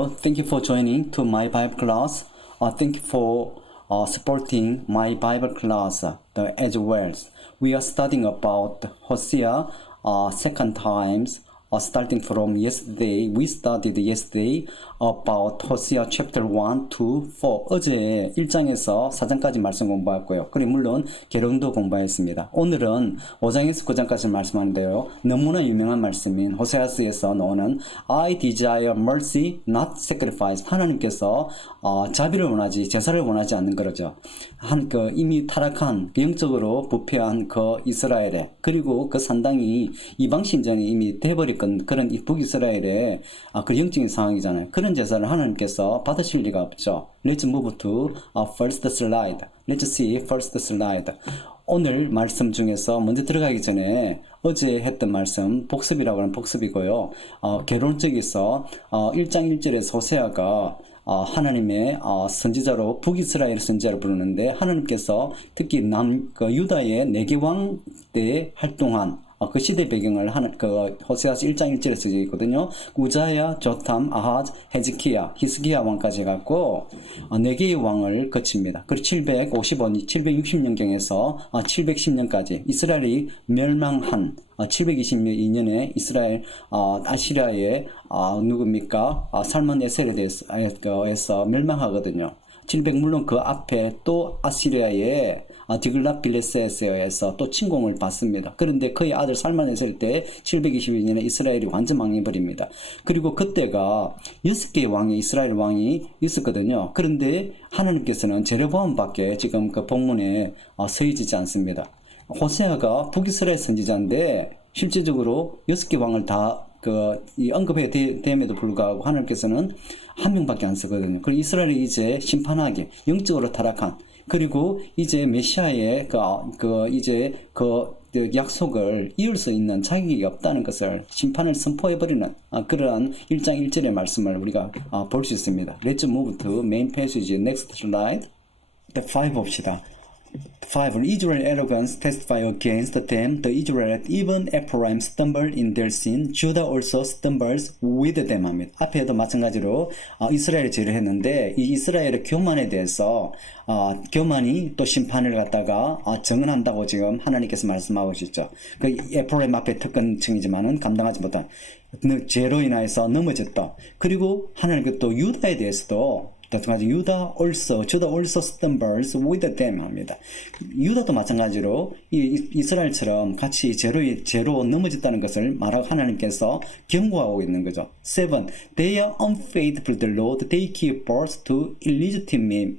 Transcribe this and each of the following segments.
Thank you for joining to my Bible class. Thank you for supporting my Bible class as well. We are studying about Hosea second times. Starting from yesterday, we studied yesterday about Hosea chapter 1, 2, 4. 어제 1장에서 4장까지 말씀 공부했고요. 그리고 물론 계룡도 공부했습니다. 오늘은 5장에서 9장까지 말씀하는데요. 너무나 유명한 말씀인 호세아서에서 나오는 I desire mercy, not sacrifice. 하나님께서 자비를 원하지 제사를 원하지 않는 거죠. 이미 타락한 영적으로 부패한 이스라엘에 그리고 그 산당이 이방 신전이 이미 돼버린 그런 이 북이스라엘의 그 영적인 상황이잖아요. 그런 제사를 하나님께서 받으실 리가 없죠. Let's move to first slide. Let's see first slide. 오늘 말씀 중에서 먼저 들어가기 전에 어제 했던 말씀 복습이라고 하는 복습이고요. 개론적에서 1장 1절에서 호세아가 하나님의 선지자로 북이스라엘 선지자를 부르는데 하나님께서 특히 유다의 네개왕 때 활동한 그 시대 배경을 호세아서 1장 1절에 쓰여 있거든요. 우자야, 조탐, 아하즈, 헤즈키야, 히스기야 왕까지 해갖고 4개의 왕을 거칩니다. 그리고 760년경에서 710년까지 이스라엘이 멸망한 722년에 이스라엘 아시리아의 누굽니까? 살몬 에셀에 대해서 멸망하거든요. 물론 그 앞에 또 아시리아의 디글랏빌레셋에서 또 침공을 받습니다. 그런데 그의 아들 살만에셀 때 722년에 이스라엘이 완전 망해버립니다. 그리고 그때가 6개의 왕이 이스라엘 왕이 있었거든요. 그런데 하나님께서는 제르보암밖에 지금 그 본문에 서있지 않습니다. 호세아가 북이스라엘 선지자인데 실제적으로 6개 왕을 다 언급해 됨에도 불구하고 하나님께서는 한 명밖에 안 쓰거든요. 그리고 이스라엘이 이제 심판하게 영적으로 타락한 그리고 이제 메시아의 약속을 이을 수 있는 자격이 없다는 것을 심판을 선포해버리는 그러한 1장 1절의 말씀을 우리가 볼 수 있습니다. Let's move to main passage. Next slide. 5 봅시다. 5. Israel arrogance testify against them. The Israelites, even Ephraim, stumbled in their sin. Judah also stumbles with them. 합니다. 앞에도 마찬가지로 이스라엘이 죄를 했는데 이 이스라엘의 교만에 대해서 교만이 또 심판을 갖다가 정언한다고 지금 하나님께서 말씀하고 계시죠. 그 에프라임 앞에 특권층이지만은 감당하지 못한 죄로 인하여서 넘어졌다. 그리고 하나님께서 또 유다에 대해서도 Judah also stumbles with them 합니다. 유다도 마찬가지로 이스라엘처럼 같이 죄로 넘어졌다는 것을 말하고 하나님께서 경고하고 있는 거죠. 7. They are unfaithful to the Lord. They give birth to illegitimate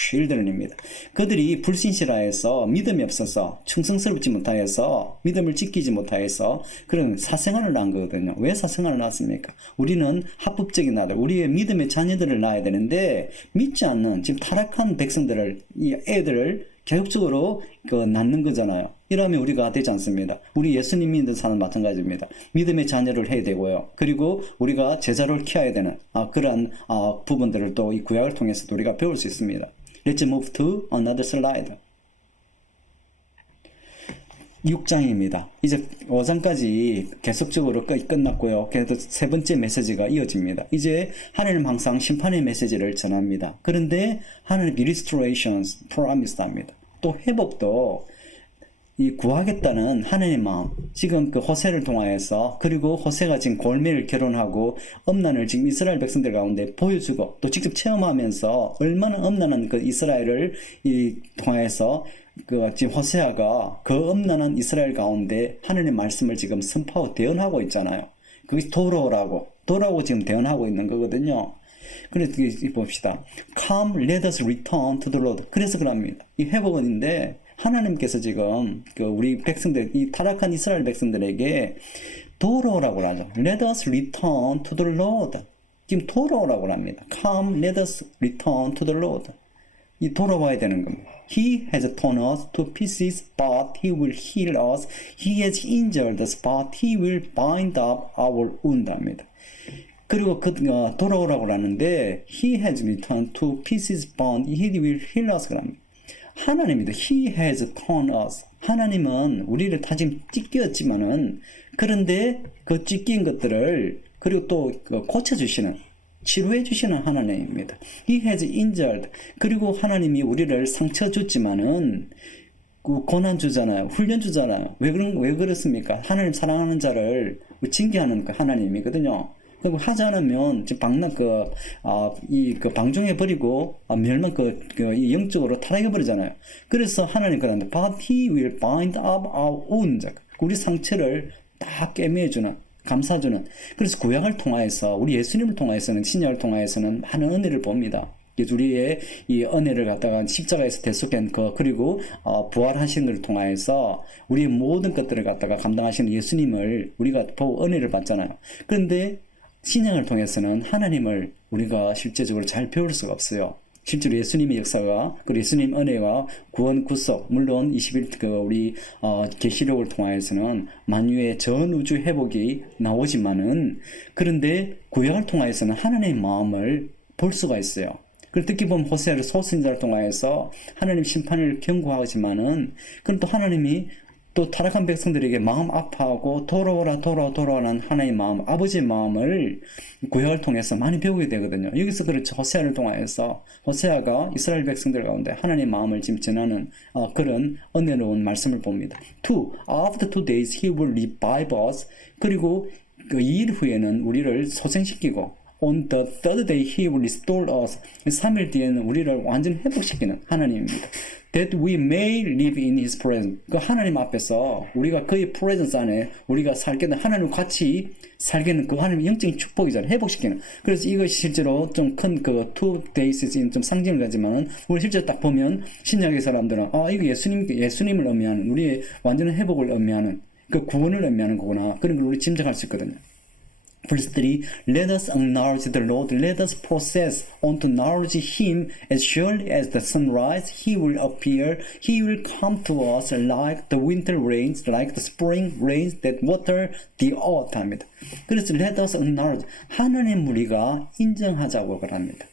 children입니다. 그들이 불신실하여서 믿음이 없어서 충성스럽지 못하여서 믿음을 지키지 못하여서 그런 사생활을 낳은 거거든요. 왜 사생활을 낳았습니까? 우리는 합법적인 아들, 우리의 믿음의 자녀들을 낳아야 되는데 믿지 않는 지금 타락한 백성들을 이 애들을 교육적으로 낳는 거잖아요. 이러면 우리가 되지 않습니다. 우리 예수님 믿는 사람 마찬가지입니다. 믿음의 자녀를 해야 되고요. 그리고 우리가 제자를 키워야 되는 그러한 부분들을 또 이 구약을 통해서도 우리가 배울 수 있습니다. Let's move to another slide. 6장입니다. 이제 5장까지 계속적으로 끝났고요. 그래도 세 번째 메시지가 이어집니다. 이제 하나님 항상 심판의 메시지를 전합니다. 그런데 하나님 restorations promised 합니다. 또 회복도 구하겠다는 하나님의 마음. 지금 그 호세를 통하여서 그리고 호세가 지금 골매를 결혼하고 엄난을 지금 이스라엘 백성들 가운데 보여주고 또 직접 체험하면서 얼마나 엄난한 그 이스라엘을 통하여서 지금 호세아가 그 엄난한 이스라엘 가운데 하나님의 말씀을 지금 선포하고 대언하고 있잖아요. 그게 돌아오고 지금 대언하고 있는 거거든요. 그래서 봅시다. Come, let us return to the Lord. 그래서 그럽니다. 이 회복은인데 하나님께서 지금 우리 백성들, 이 타락한 이스라엘 백성들에게 돌아오라고 하죠. Let us return to the Lord. 지금 돌아오라고 합니다. Come, let us return to the Lord. 이 돌아와야 되는 겁니다. He has torn us to pieces, but He will heal us. He has injured us, but He will bind up our wound. 합니다. 그리고 돌아오라고 하는데 He has returned to pieces, but He will heal us. 그럽니다. 하나님입니다. He has torn us. 하나님은 우리를 다 지금 찢겼지만은 그런데 그 찢긴 것들을 그리고 또 고쳐주시는, 치료해 주시는 하나님입니다. He has injured. 그리고 하나님이 우리를 상처 줬지만은 고난 주잖아요. 훈련 주잖아요. 왜 그렇습니까? 하나님 사랑하는 자를 징계하는 그 하나님이거든요. 그리고 하지 않으면 방종해 버리고 멸망 이 영적으로 타락해 버리잖아요. 그래서 하나님 그러는데 But he will bind up our wounds. 우리 상처를 다 꿰매주는, 감싸주는. 그래서 구약을 통하여서 우리 예수님을 통하여서는, 신약을 통하여서는 많은 은혜를 봅니다. 우리의 이 은혜를 갖다가 십자가에서 대속한 그리고 부활하신 것을 통하여서 우리의 모든 것들을 갖다가 감당하시는 예수님을 우리가 보고 은혜를 받잖아요. 그런데 신약을 통해서는 하나님을 우리가 실제적으로 잘 배울 수가 없어요. 실제로 예수님의 역사가, 그리고 예수님 은혜와 구원, 구속, 물론 21 우리 계시록을 통하여서는 만유의 전 우주 회복이 나오지만은, 그런데 구약을 통하여서는 하나님의 마음을 볼 수가 있어요. 그리고 특히 보면 호세아를 소선자를 통하여서 하나님 심판을 경고하지만은, 그럼 또 하나님이 또 타락한 백성들에게 마음 아파하고 돌아오라는 하나님의 마음, 아버지의 마음을 구약을 통해서 많이 배우게 되거든요. 여기서 그렇죠. 호세아를 통하여서 호세아가 이스라엘 백성들 가운데 하나님의 마음을 지금 전하는 그런 은혜로운 말씀을 봅니다. After 2 days he will revive us. 그리고 그 2일 후에는 우리를 소생시키고 On the third day he will restore us. 3일 뒤에는 우리를 완전히 회복시키는 하나님입니다. That we may live in his presence. 그 하나님 앞에서 우리가 그의 presence 안에 우리가 살게 된, 하나님과 같이 살게 되는 그 하나님의 영적인 축복이잖아요. 회복시키는. 그래서 이것이 실제로 좀 큰 2 days 좀 상징을 가지만은 우리 실제 딱 보면 신약의 사람들은 이거 예수님을 의미하는, 우리의 완전한 회복을 의미하는, 그 구원을 의미하는 거구나. 그런 걸 우리 짐작할 수 있거든요. Verse 3, Let us acknowledge the Lord, let us process on to acknowledge Him, as surely as the sunrise, He will appear, He will come to us like the winter rains, like the spring rains that water the earth 합니다. 그래서 let us acknowledge, 하나님 우리가 인정하자고 합니다.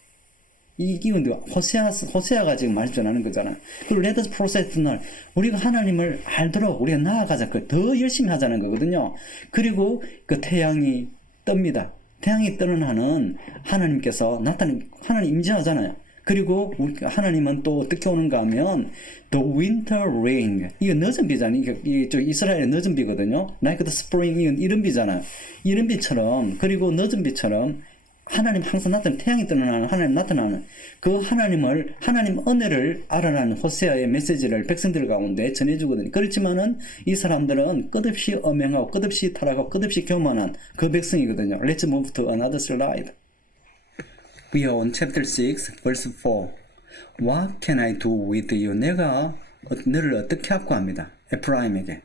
이건 호세아가 지금 말씀 전하는 거잖아요. 그리고 let us process tonight. 우리가 하나님을 알도록 우리가 나아가자. 더 열심히 하자는 거거든요. 그리고 그 태양이 뜹니다. 태양이 뜨는 한은 하나님께서 하나님 임재하잖아요. 그리고 하나님은 또 어떻게 오는가 하면 the winter rain, 이거 늦은 비잖아요. 이게 이스라엘의 늦은 비거든요. like the spring, 이건 이른 비잖아요. 이른 비처럼, 그리고 늦은 비처럼 하나님 항상 나타나는, 태양이 뜨는 한 하나님 나타나는 그 하나님 은혜를 알아라는 호세아의 메시지를 백성들 가운데 전해주거든요. 그렇지만은 이 사람들은 끝없이 엄행하고 끝없이 타락하고 끝없이 교만한 그 백성이거든요. Let's move to another slide. We are on chapter 6, verse 4. What can I do with you? 내가 너를 어떻게 합구합니다. 에프라임에게.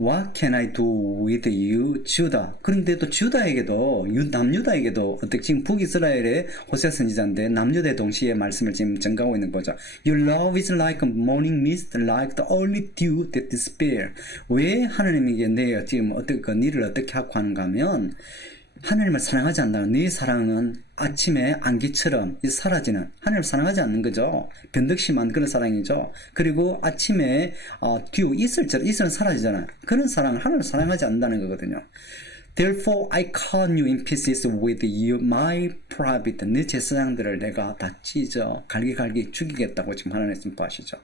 What can I do with you, Judah? 그런데 또 주다에게도, 남유다에게도, 지금 북이스라엘의 호세아 선지자인데 남유다의 동시에 말씀을 지금 전가하고 있는 거죠. Your love is like a morning mist, like the early dew that despair. 왜 하나님에게 지금 니를 어떻게 하고 하는가 하면, 하나님을 사랑하지 않는다는, 네 사랑은 아침에 안개처럼 사라지는, 하나님을 사랑하지 않는 거죠. 변덕심한 그런 사랑이죠. 그리고 아침에 이슬은 사라지잖아요. 그런 사랑을 하나님을 사랑하지 않는다는 거거든요. Therefore I cut you in pieces with you, my private. 네 제사장들을 내가 다 찢어 갈기 죽이겠다고 지금 하나님 선포하시죠.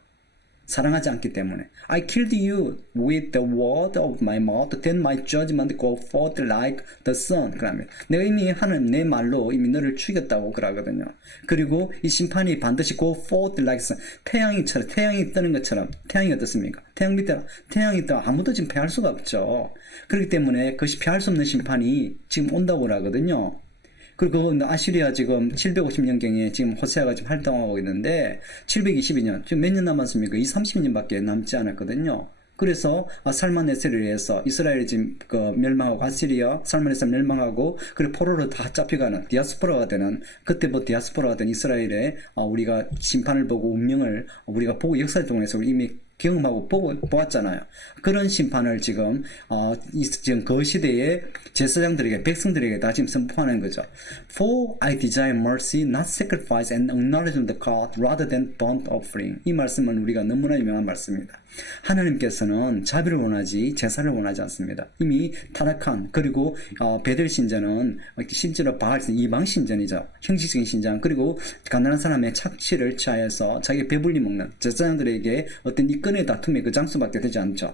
사랑하지 않기 때문에. I killed you with the word of my mouth, then my judgment go forth like the sun. 그러면 내가 이미 하는 내 말로 이미 너를 죽였다고 그러거든요. 그리고 이 심판이 반드시 go forth like sun. 태양이 뜨는 것처럼. 태양이 어떻습니까? 태양이 떠 아무도 지금 피할 수가 없죠. 그렇기 때문에 그것이 피할 수 없는 심판이 지금 온다고 그러거든요. 그리고 아시리아 지금 750년경에 지금 호세아가 지금 활동하고 있는데 722년, 지금 몇 년 남았습니까? 30년밖에 남지 않았거든요. 그래서 살만네셀에 의해서 이스라엘이 지금 멸망하고 아시리아 살만네셀 멸망하고 그리고 포로로 다 잡혀가는 디아스포라가 되는, 그때부터 디아스포라가 된 이스라엘의 우리가 심판을 보고 운명을 우리가 보고 역사를 통해서 이미 경험하고 보았잖아요. 그런 심판을 지금 지금 그 시대의 제사장들에게 백성들에게 다 지금 선포하는 거죠. For I desire mercy, not sacrifice, and acknowledgement of God rather than burnt offering. 이 말씀은 우리가 너무나 유명한 말씀입니다. 하나님께서는 자비를 원하지 제사를 원하지 않습니다. 이미 타락한 그리고 베델 신전은 실제로 바알 이방 신전이죠. 형식적인 신전 그리고 가난한 사람의 착취를 취하여서 자기 배불리 먹는 제사장들에게 어떤 이권의 다툼의 그 장소밖에 되지 않죠.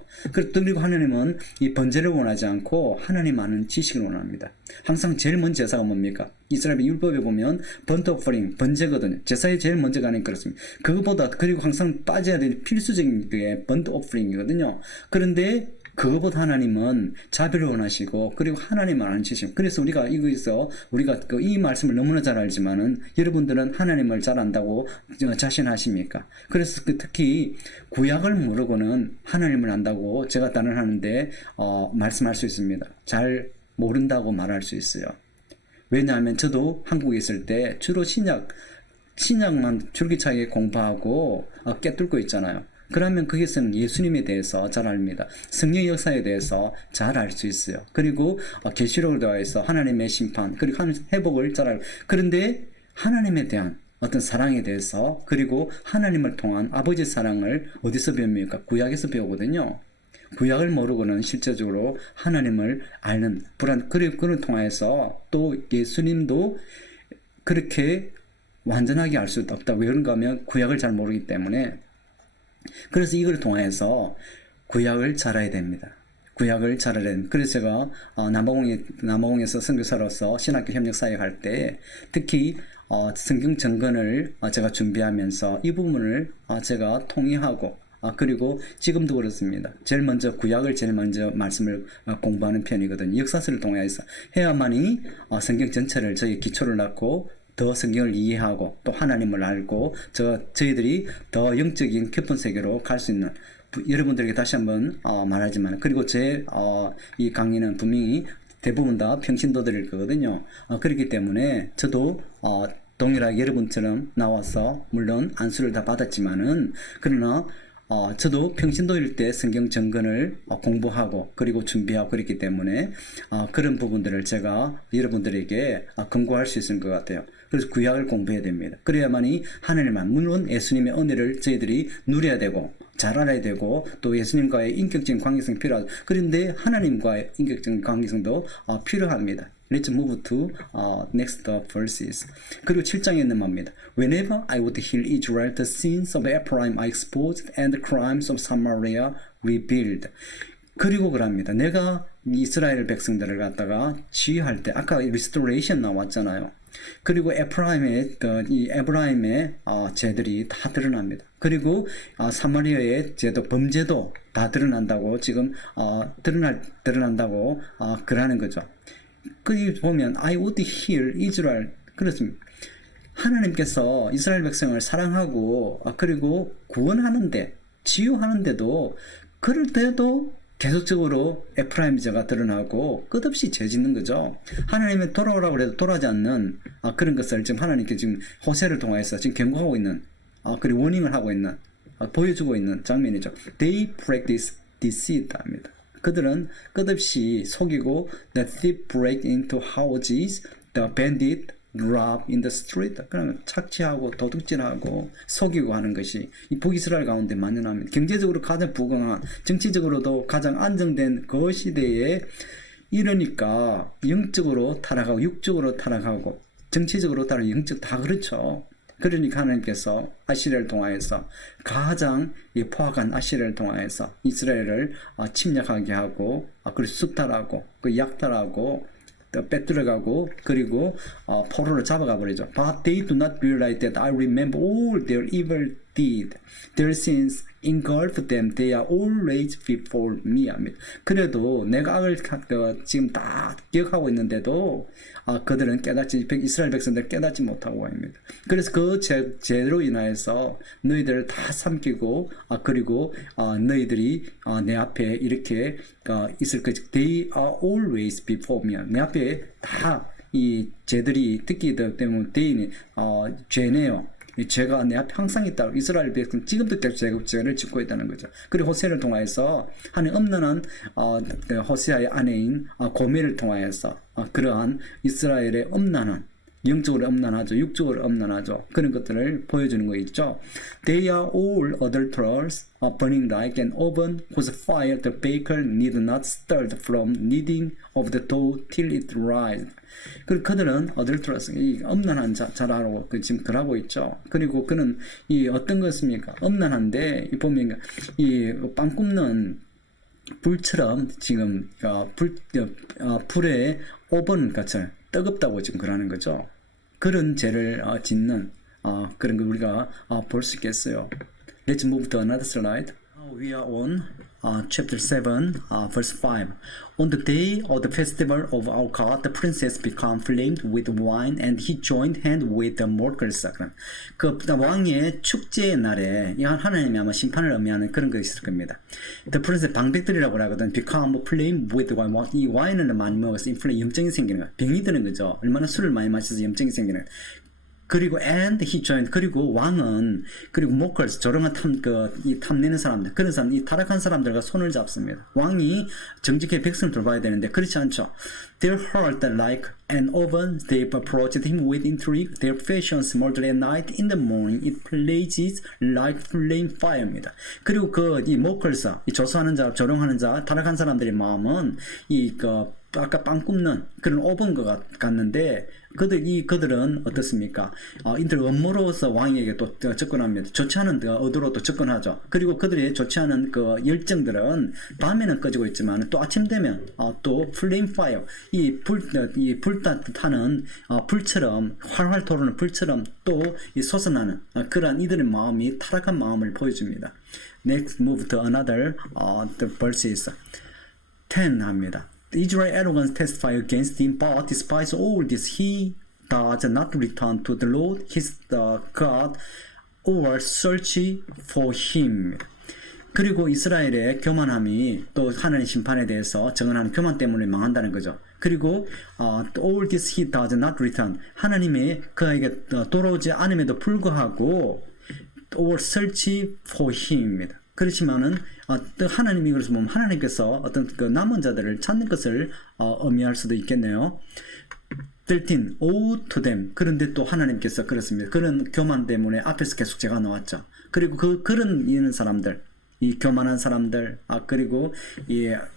그리고 하나님은 이 번제를 원하지 않고 하나님 아는 지식을 원합니다. 항상 제일 먼저 제사가 뭡니까? 이스라엘 율법에 보면 번트 오퍼링 번제거든요. 제사에 제일 먼저 가는 게 그렇습니다. 그거보다 그리고 항상 빠져야 될 필수적인 게 번트 오퍼링이거든요. 그런데 그거보다 하나님은 자비를 원하시고 그리고 하나님 아는 지식. 그래서 우리가 이거에서 우리가 이 말씀을 너무나 잘 알지만은 여러분들은 하나님을 잘 안다고 자신하십니까? 그래서 특히 구약을 모르고는 하나님을 안다고 제가 단언하는데 말씀할 수 있습니다. 잘 모른다고 말할 수 있어요. 왜냐하면 저도 한국에 있을 때 주로 신약만 줄기차게 공부하고 깨뚫고 있잖아요. 그러면 거기서는 예수님에 대해서 잘 압니다. 성령 역사에 대해서 잘 알 수 있어요. 그리고 계시록을 대하여서 하나님의 심판 그리고 회복을 잘 알고 그런데 하나님에 대한 어떤 사랑에 대해서 그리고 하나님을 통한 아버지 사랑을 어디서 배웁니까? 구약에서 배우거든요. 구약을 모르고는 실제적으로 하나님을 아는 그리고 그를 통해서 또 예수님도 그렇게 완전하게 알 수 없다. 왜 그런가 하면 구약을 잘 모르기 때문에. 그래서 이걸 통해서 구약을 잘 알아야 됩니다. 구약을 잘 알아야 됩니다. 그래서 제가 남아공에서 선교사로서 신학교 협력 사역할 때 특히 성경 정건을 제가 준비하면서 이 부분을 제가 통일하고 그리고 지금도 그렇습니다. 제일 먼저 구약을 제일 먼저 말씀을 공부하는 편이거든요. 역사서를 통해서 해야만이 성경 전체를 저희 기초를 낳고 더 성경을 이해하고 또 하나님을 알고 저희들이 더 영적인 깊은 세계로 갈 수 있는 여러분들에게 다시 한번 말하지만 그리고 이 강의는 분명히 대부분 다 평신도들일 거거든요. 그렇기 때문에 저도 동일하게 여러분처럼 나와서 물론 안수를 다 받았지만은 그러나 저도 평신도일 때 성경 정건을 공부하고 그리고 준비하고 그랬기 때문에 그런 부분들을 제가 여러분들에게 권고할 수 있을 것 같아요. 그래서 구약을 공부해야 됩니다. 그래야만이 하나님만 물론 예수님의 은혜를 저희들이 누려야 되고 잘 알아야 되고 또 예수님과의 인격적인 관계성이 필요하죠. 그런데 하나님과의 인격적인 관계성도 필요합니다. Let's move to next verses. 그리고 7장에 있는 말입니다. Whenever I would heal Israel, the sins of Ephraim I exposed and the crimes of Samaria revealed. 그리고 그럽니다. 내가 이스라엘 백성들을 갖다가 치유할 때 아까 restoration 나왔잖아요. 그리고 에브라임의 죄들이 다 드러납니다. 그리고 사마리아의 죄도 범죄도 다 드러난다고 지금 드러난다고 그러는 거죠. 거기 보면 I would heal Israel 그렇습니다. 하나님께서 이스라엘 백성을 사랑하고 그리고 구원하는데 치유하는데도 그럴 때도 계속적으로 에프라임 죄가 드러나고 끝없이 죄 짓는 거죠. 하나님이 돌아오라고 해도 돌아오지 않는 그런 것을 지금 하나님께 지금 호세를 통해서 지금 경고하고 있는 그리고 워닝을 하고 있는 보여주고 있는 장면이죠. They practice deceit 합니다. 그들은 끝없이 속이고 the thief break into houses, the bandit rob in the street. 그러면 착취하고 도둑질하고 속이고 하는 것이 이 북이스라엘 가운데 만연합니다. 경제적으로 가장 부강한 정치적으로도 가장 안정된 그 시대에 이러니까 영적으로 타락하고 육적으로 타락하고 정치적으로 타락하고 영적 다 그렇죠. 그러니까 하나님께서 아시리아를 통하여서 가장 포악한 아시리아를 통하여서 이스라엘을 침략하게 하고 그리고 수탈하고 그 약탈하고 또 빼들어가고 그리고 포로를 잡아가 버리죠. But they do not realize that I remember all their evil deed. Their sins engulf them. They are always before me. 합니다. 그래도 내가 악을 지금 다 기억하고 있는데도 그들은 이스라엘 백성들 깨닫지 못하고 합니다. 그래서 그 죄로 인하여서 너희들을 다 삼키고 그리고 너희들이 내 앞에 이렇게 있을 것이 They are always before me. 내 앞에 다 이 죄들이 특히 때문에 죄네요. 이 죄가 내 앞에 항상 있다고 이스라엘 백성 지금도 계속 죄를 짓고 있다는 거죠. 그리고 호세를 통하여서 하나님 엄난한 호세아의 아내인 고멜을 통하여서 그러한 이스라엘의 엄난한 영적으로 엄난하죠. 육적으로 엄난하죠. 그런 것들을 보여주는 거 있죠. They are all adulterers, burning like an oven whose fire the baker need not stir from kneading of the dough till it rise. 그리고 그들은 adulterers, 이 엄난한 자라고 지금 그러고 있죠. 그리고 그는 이 어떤 것입니까? 엄난한데 보면 이 빵 굽는 불처럼 지금 불에 오븐 같은 뜨겁다고 지금 그러는 거죠. 그런 죄를 짓는 그런 거 우리가 볼 수 있겠어요. Let's move to another slide. We are on chapter 7, verse 5. On the day of the festival of our God, the princess became flamed with wine, and he joined hand with the mockers. 그 왕의 축제의 날에 하나님이 아마 심판을 의미하는 그런 것이 있을 겁니다. The princess 방백들이라고 하거든. become flamed with wine. 이 와인을 많이 먹어서 염증이 생기는 거야. 병이 드는 거죠. 얼마나 술을 많이 마셔서 염증이 생기는 거야. 그리고 and he joined, 그리고 왕은 그리고 mockers 조롱한 이 탐내는 사람들, 그런 사람, 이 타락한 사람들과 손을 잡습니다. 왕이 정직하게 백성을 돌봐야 되는데 그렇지 않죠. Their heart like an oven, they approached him with intrigue. Their passion smoldered at night. In the morning, it blazes like flame fire입니다. 그리고 이 mockers, 이 조소하는 자, 조롱하는 자, 타락한 사람들의 마음은 아까 빵 굽는 그런 오븐과 같는데 그들은 어떻습니까? 이들 음모로서 왕에게 또 접근합니다. 좋지 않은 의도로 또 접근하죠. 그리고 그들의 좋지 않은 그 열정들은 밤에는 꺼지고 있지만 또 아침 되면 또 플레임 파이어 이 불타는 불처럼 활활 타오르는 불처럼 또 솟아나는 그러한 이들의 마음이 타락한 마음을 보여줍니다. Next move to another the verses 10 합니다. Israel's arrogance testify against him, but despite all this, he does not return to the Lord his God or search for him. 그리고 이스라엘의 교만함이 또 하나님의 심판에 대해서 정언하는 교만 때문에 망한다는 거죠. 그리고 all this he does not return. 하나님이 그에게 돌아오지 않음에도 불구하고 or search for him입니다. 그렇지만은 또 하나님이 그래서 보면 하나님께서 어떤 그 남은 자들을 찾는 것을 의미할 수도 있겠네요. 13, woe to them. 그런데 또 하나님께서 그렇습니다. 그런 교만 때문에 앞에서 계속 제가 나왔죠. 그리고 그런 이런 사람들, 이 교만한 사람들, 그리고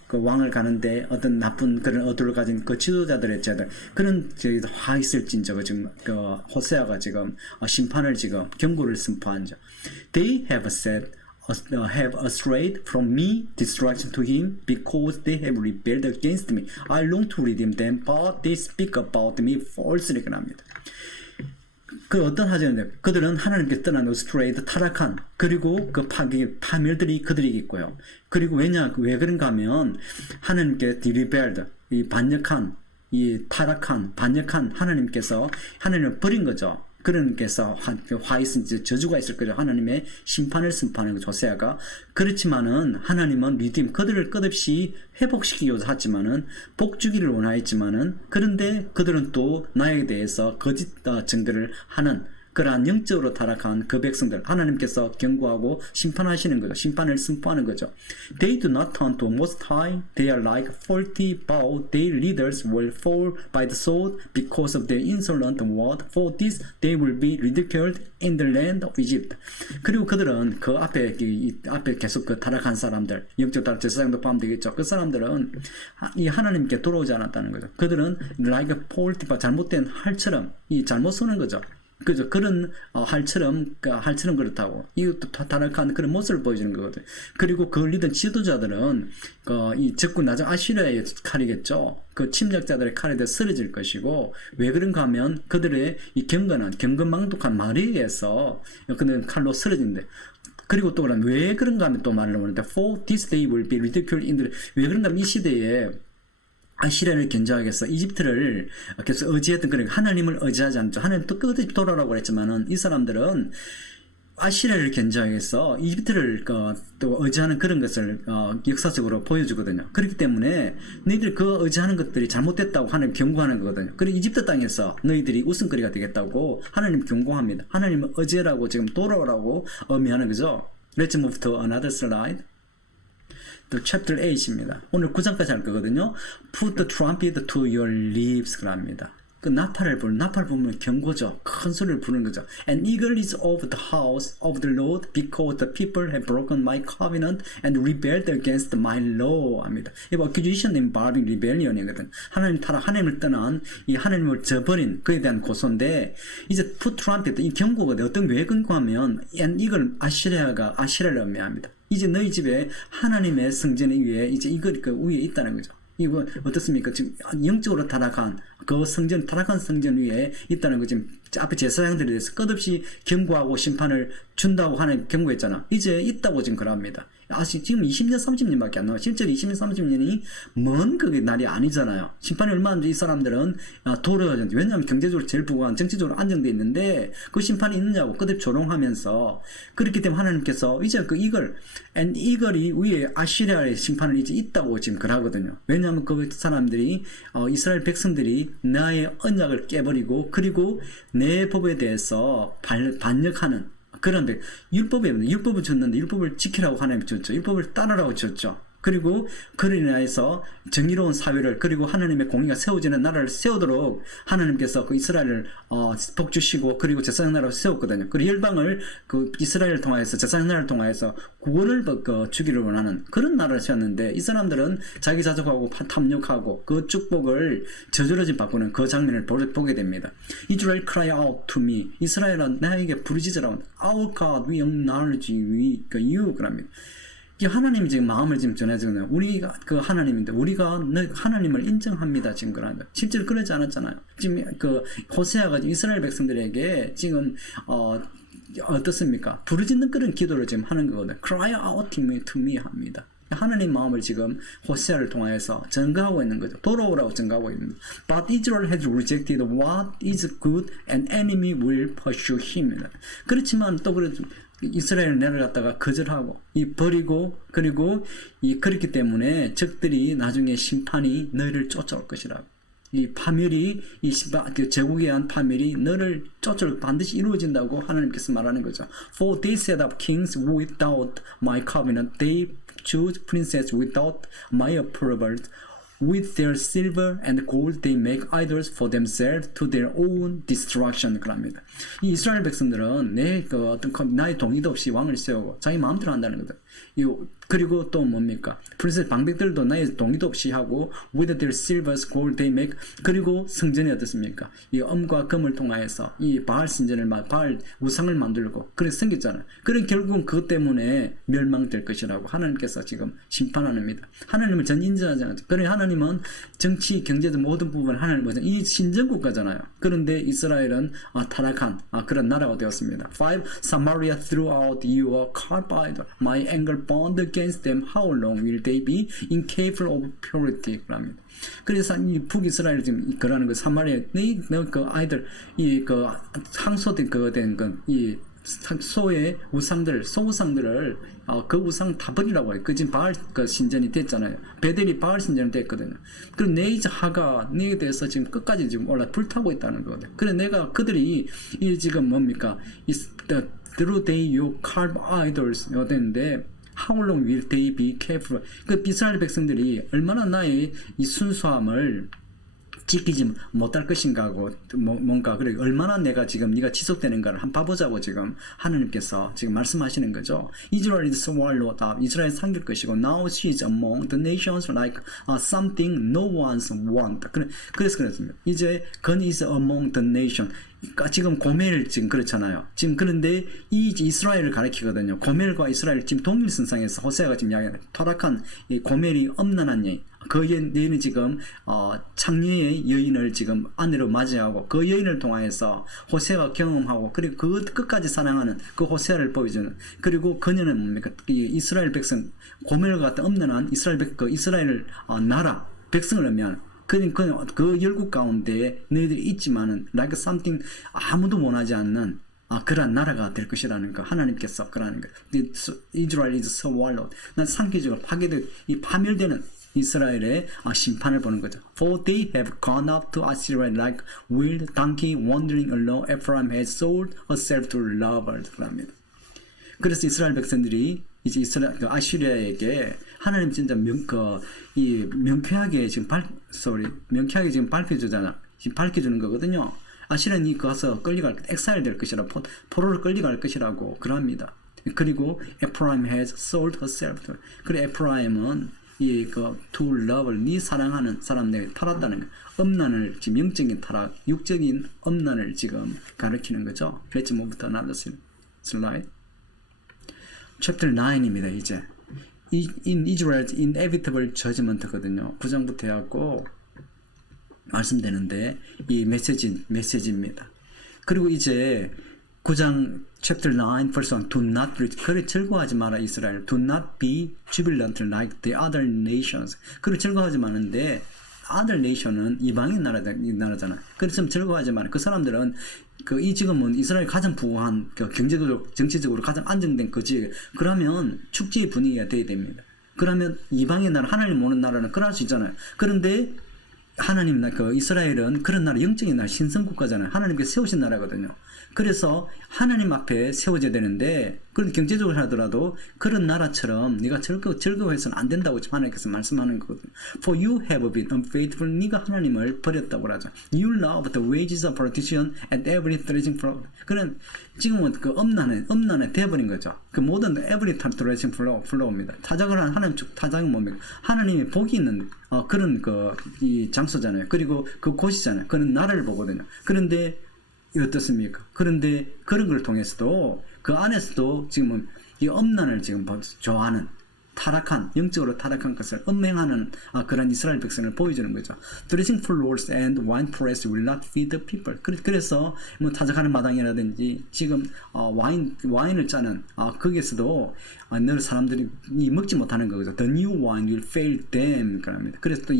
그 왕을 가는데 어떤 나쁜 그런 의도를 가진 그 지도자들의 죄들, 그런 저희도 화 있을진저 지금 그 호세아가 지금 심판을 지금 경고를 선포한죠. They have said. Have strayed from me, destruction to him, because they have rebelled against me. I long to redeem them, but they speak about me falsely. 합니다. 그 어떤 하자는데 그들은 하나님께 떠난 strayed 타락한 그리고 그 파멸들이 그들이겠고요. 그리고 왜 그런가 하면 하나님께 rebelled 이 반역한 이 타락한 반역한 하나님께서 하나님을 버린 거죠. 그런께서 화 있은 저주가 있을 거죠. 하나님의 심판을 선포하는 조세아가. 그렇지만은 하나님은 리딤 그들을 끝없이 회복시키고자 하지만은 복주기를 원하였지만은 그런데 그들은 또 나에 대해서 거짓 증거를 하는 그러한 영적으로 타락한 그 백성들 하나님께서 경고하고 심판하시는 거죠. 심판을 선포하는 거죠. They do not turn to Most High. They are like faulty bow. Their leaders will fall by the sword because of their insolent word. For this they will be ridiculed in the land of Egypt. 그리고 그들은 그 앞에 계속 그 타락한 사람들 영적 타락 제사장도 포함 되겠죠. 그 사람들은 이 하나님께 돌아오지 않았다는 거죠. 그들은 like faulty bow 잘못된 활처럼 이 잘못 쓰는 거죠. 그죠. 그런 할처럼 그렇다고 이것도 타락한 그런 모습을 보여주는 거거든. 그리고 그 리더 지도자들은 이 적군 나중 아시리아의 칼이겠죠. 그 침략자들의 칼에 대해 쓰러질 것이고 왜 그런가 하면 그들의 이 경건망독한 말에 의해서 그는 칼로 쓰러진대. 그리고 또 왜 그런가 하면 또 말을 하는데 for this day will be ridiculed in the 왜 그런가 하면 이 시대에 아시리아를 견제하겠어. 이집트를 계속 의지했던 그런 하나님을 의지하지 않죠. 하나님 또 끝까지 돌아오라고 그랬지만은 이 사람들은 아시리아를 견제하기 위해서 이집트를 또 의지하는 그런 것을 역사적으로 보여주거든요. 그렇기 때문에 너희들 그 의지하는 것들이 잘못됐다고 하나님 경고하는 거거든요. 그리고 이집트 땅에서 너희들이 웃음거리가 되겠다고 하나님 경고합니다. 하나님은 의지라고 지금 돌아오라고 의미하는 거죠. Let's move to another slide. 또 chapter 8입니다. 오늘 9장까지 할 거거든요. Put the trumpet to your lips 그럽니다. 그 나팔을 부르면 경고죠. 큰 소리를 부르는 거죠. An eagle is of the house of the Lord because the people have broken my covenant and rebelled against my law 합니다. 이거 accusation involving rebellion이거든. 하나님을 떠난 이 하나님을 저버린 그에 대한 고소인데 이제 put trumpet 이 경고거든. 어떤 왜 경고하면 and eagle 아시리아를 의미합니다. 이제 너희 집에 하나님의 성전 위에 이제 이걸 그 위에 있다는 거죠. 이거 어떻습니까? 지금 영적으로 타락한 타락한 성전 위에 있다는 거 지금 앞에 제사장들에 대해서 끝없이 경고하고 심판을 준다고 하는 경고했잖아. 이제 있다고 지금 그럽니다. 지금 20년, 30년밖에 안 나와. 실제로 20년, 30년이 먼 그게 날이 아니잖아요. 심판이 얼마나 이 사람들은 도로하는데 왜냐하면 경제적으로 제일 부유한 정치적으로 안정돼 있는데 그 심판이 있느냐고 끝없이 조롱하면서 그렇기 때문에 하나님께서 이제 이글이 위에 아시리아의 심판을 이제 있다고 지금 그러거든요. 왜냐하면 그 사람들이 이스라엘 백성들이 나의 언약을 깨버리고 그리고 내 법에 대해서 반역하는 그런데 율법을 줬는데 율법을 지키라고 하나님이 줬죠. 율법을 따르라고 줬죠. 그리고 그로 인하여서 정의로운 사회를 그리고 하나님의 공의가 세워지는 나라를 세우도록 하나님께서 그 이스라엘을 복 주시고 그리고 제사장 나라를 세웠거든요. 그리고 열방을 그 이스라엘을 통하여서 제사장 나라를 통하여서 구원을 주기를 원하는 그런 나라를 세웠는데 이 사람들은 자기 자족하고 탐욕하고 그 축복을 저주로 바꾸는 그 장면을 보게 됩니다. Israel cry out to me. 이스라엘은 나에게 부르짖으라고. Our God, we acknowledge you. 그럽니다. 하나님이 지금 마음을 지금 전해주는 우리가 그 하나님인데 우리가 하나님을 인정합니다 지금 그런다. 실제로 그러지 않았잖아요. 지금 그 호세아가 이스라엘 백성들에게 지금 어떻습니까? 부르짖는 그런 기도를 지금 하는 거거든요. Cry out to me 합니다. 하나님 마음을 지금 호세아를 통해서 증거하고 있는 거죠. 돌아오라고 증거하고 있는 거죠. But Israel has rejected what is good and enemy will pursue him. 그렇지만 또 이스라엘 나라를 갖다가 거절하고 버리고 그리고 그렇기 때문에 적들이 나중에 심판이 너희를 쫓아올 것이라고. 이 파멸이 제국에 의한 파멸이 너를 쫓아올 반드시 이루어진다고 하나님께서 말하는 거죠. For they set up kings without my covenant. They choose princes without my approval. With their silver and gold they make idols for themselves to their own destruction. 그럽니다. 이 이스라엘 백성들은 나의 동의도 없이 왕을 세우고 자기 마음대로 한다는 거다. 그리고 또 뭡니까? 프린세스 방백들도 나의 동의도 없이 하고 with their silver, gold they make. 그리고 성전이 어떻습니까? 이 엄과 금을 통하여서 이 바알 신전을 바알 우상을 만들고 그렇게 생겼잖아요. 그런 결국은 그것 때문에 멸망될 것이라고 하나님께서 지금 심판합니다. 하나님을 전 인정하지 않죠. 그러니 하나님은 정치, 경제도 모든 부분을 하나님 보죠. 이 신정국가잖아요. 그런데 이스라엘은 타락한 그런 나라가 되었습니다. 5. Samaria throughout your carved idol. My anger burned against them. How long will they be incapable of purity? 그럽니다. 그래서 이 북이스라엘 지금 그러는 거 사마리아 그 아이들 그 항소된 이 소의 우상들, 소우상들을 그 우상 다 버리라고 해요. 그 지금 바알 그 신전이 됐잖아요. 베델이 바알 신전이 됐거든요. 그리고 하가 내에 대해서 지금 끝까지 지금 불타고 있다는 거거든요. 그래서 내가 그들이 이 지금 뭡니까? Through they you carve idols 되는데 How long will they be careful? 그 이스라엘 백성들이 얼마나 나의 이 순수함을 지키지 못할 것인가 하고 뭔가 그래 얼마나 내가 지금 네가 지속되는가를 한번 봐보자고 지금 하나님께서 지금 말씀하시는 거죠. Israel is swallowed up. 이스라엘 삼킬 것이고 now she is among the nations like something no one's want. 그래서 그랬습니다. 이제 God is among the nation. 지금 고멜 지금 그렇잖아요. 지금 그런데 이 이스라엘을 가리키거든요. 고멜과 이스라엘 지금 동일선상에서 호세아가 지금 이야기하는 타락한 이 고멜이 엄난한 여인. 그 여인은 지금 창녀의 여인을 지금 아내로 맞이하고 그 여인을 통하여서 호세아가 경험하고 그리고 그 끝까지 사랑하는 그 호세아를 보여주는 그리고 그녀는 뭡니까? 이스라엘 백성 고멜과 같은 엄난한 이스라엘 나라 백성을 의미하는 그 열국 가운데 너희들이 있지만은 like something 아무도 원하지 않는 그러한 나라가 될 것이라는 거 하나님께서 그러는 거. Israel is swallowed. 난 상기적으로 파멸되는 이스라엘의 심판을 보는 거죠. For they have gone up to Assyria like wild donkey wandering along. Ephraim has sold herself to lovers. 그럽니다. 그래서 이스라엘 백성들이 이제 아시리아에게 하나님 진짜 명쾌하게 지금 밝혀주잖아. 지금 밝혀주는 거거든요. 아시리아는 가서 끌려갈 엑사일 될 것이라 포로를 끌려갈 것이라고 그럽니다. 그리고 Ephraim has sold herself. 그리고 에프라임은 to love를 네 사랑하는 사람 내게 팔았다는 거. 음란을 지금 영적인 타락, 육적인 음란을 지금 가르치는 거죠. Let's move to another slide. Chapter 9입니다. 이제 in Israel's inevitable judgment거든요. 9장부터 해갖고 말씀되는데 이 메시지입니다. 그리고 이제 9장 chapter 9 verse 1 do not 그를 즐거워하지 마라 이스라엘 do not be jubilant like the other nations 그를 즐거워하지 마는데 other nation은 이방인 나라잖아. 그래서 좀 즐거워하지 마라. 그 사람들은 이 지금은 이스라엘 가장 부유한 경제적으로 정치적으로 가장 안정된 거지. 그러면 축제의 분위기가 돼야 됩니다. 그러면 이방의 나라 하나님 모르는 나라는 그럴 수 있잖아요. 그런데 하나님 이스라엘은 그런 나라 영적인 나라 신성국가잖아요. 하나님께서 세우신 나라거든요. 그래서 하나님 앞에 세워져야 되는데 그런 경제적으로 하더라도 그런 나라처럼 네가 즐거워해서는 안 된다고 하나님께서 말씀하는 거거든요. For you have been unfaithful. 네가 하나님을 버렸다고 하죠. You love the wages of politician and every threshing floor. 그는 지금은 음란에 돼버린 거죠. 그 모든 every threshing floor입니다. 타작을 하는 하나님 타작은 뭡니까? 하나님의 복이 있는 그런 이 장소잖아요. 그리고 그 곳이잖아요. 그는 나라를 보거든요. 그런데 어떻습니까? 그런데 그런 걸 통해서도 그 안에서도 지금은 이 음란을 지금 좋아하는 영적으로 타락한 것을 음행하는 그런 이스라엘 백성을 보여주는 거죠. Threshing floors and wine press will not feed the people. 그래서 뭐 타작하는 마당이라든지 지금 와인을 짜는 거기에서도 늘 사람들이 먹지 못하는 거죠. The new wine will fail them. 그럽니다. 그래서 또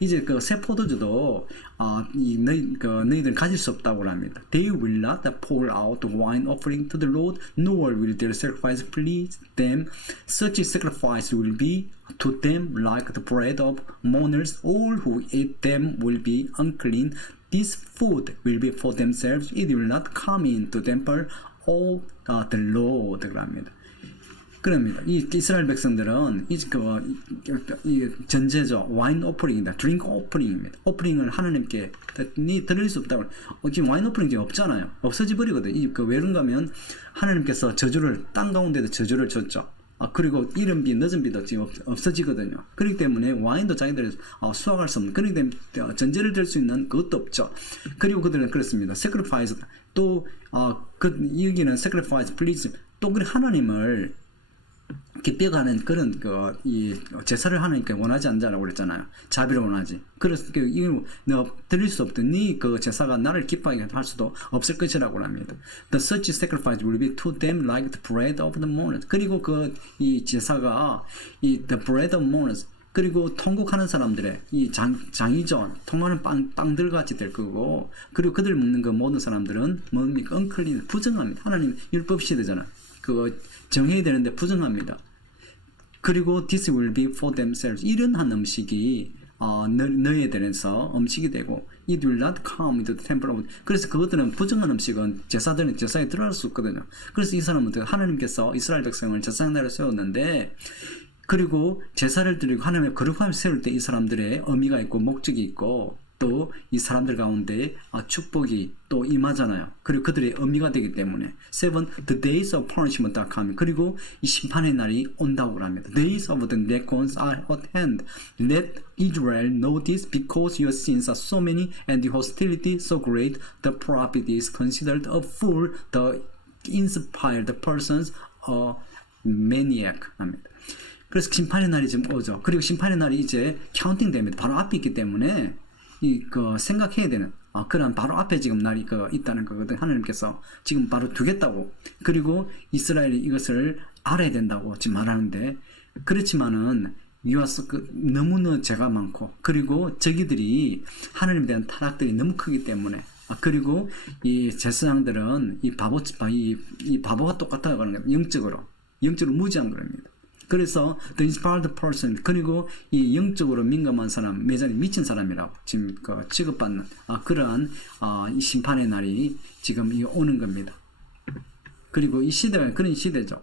이제 새 포도주도 너희들 가질 수 없다고 합니다. They will not pour out the wine offering to the Lord, nor will their sacrifice please them. Such sacrifice will be to them like the bread of mourners. All who eat them will be unclean. This food will be for themselves. It will not come into the temple of the Lord. 그럽니다. 그럽니다. 이 이스라엘 백성들은 이 전제죠. 와인 오퍼링이다. 드링크 오퍼링입니다. 오퍼링을 하나님께 드릴 수 없다고. 지금 와인 오퍼링이 없잖아요. 없어져 버리거든요. 외론 가면 하나님께서 땅 가운데도 저주를 줬죠. 그리고 이른 비, 늦은 비도 지금 없어지거든요. 그렇기 때문에 와인도 자기들이 수확할 수 없는, 그렇기 때문에 전제를 들 수 있는 그것도 없죠. 그리고 그들은 그렇습니다. sacrifice, 또, 여기는 sacrifice, please, 또 그 하나님을 기뻐하는 그런 이 제사를 하나님께 원하지 않자라고 그랬잖아요. 자비를 원하지. 그래서 이거 드릴 수 없던 그 제사가 나를 기뻐하게 할 수도 없을 것이라고 합니다. The such sacrifice will be to them like the bread of the mourners. 그리고 이 제사가 the bread of mourners. 그리고 통곡하는 사람들의 이 장이죠. 통하는 빵들 같이 될 거고, 그리고 그들 먹는 그 모든 사람들은 뭡니까? unclean, 부정합니다. 하나님 율법 시대잖아. 정해야 되는데 부정합니다. 그리고 this will be for themselves. 이런 한 음식이 너희에 대해서 음식이 되고 it will not come into the temple of. 그래서 그것들은 부정한 음식은 제사에 들어갈 수 없거든요. 그래서 이 사람은 하나님께서 이스라엘 백성을 제사장 나라를 세웠는데, 그리고 제사를 드리고 하나님의 거룩함을 세울 때 이 사람들의 의미가 있고 목적이 있고 또 이 사람들 가운데 축복이 또 임하잖아요. 그리고 그들의 의미가 되기 때문에 7. The days of punishment are coming. 그리고 이 심판의 날이 온다고 합니다. Days of the reckonings are at hand. Let Israel know this because your sins are so many and the hostility so great. The prophet is considered a fool. The inspired persons a maniac. 합니다. 그래서 심판의 날이 지금 오죠. 그리고 심판의 날이 이제 카운팅 됩니다. 바로 앞에 있기 때문에 생각해야 되는 그런 바로 앞에 지금 날이 있다는 거거든. 하나님께서 지금 바로 두겠다고. 그리고 이스라엘이 이것을 알아야 된다고 지금 말하는데, 그렇지만은 너무나 죄가 많고, 그리고 저기들이 하나님에 대한 타락들이 너무 크기 때문에 그리고 이 제사장들은 이 바보가 똑같다고 하는 겁니다. 영적으로 무지한 겁니다. 그래서 the inspired person, 그리고 이 영적으로 민감한 사람, 매장에 미친 사람이라고 지금 취급받는 그러한 이 심판의 날이 지금 오는 겁니다. 그리고 이 시대가 그런 시대죠.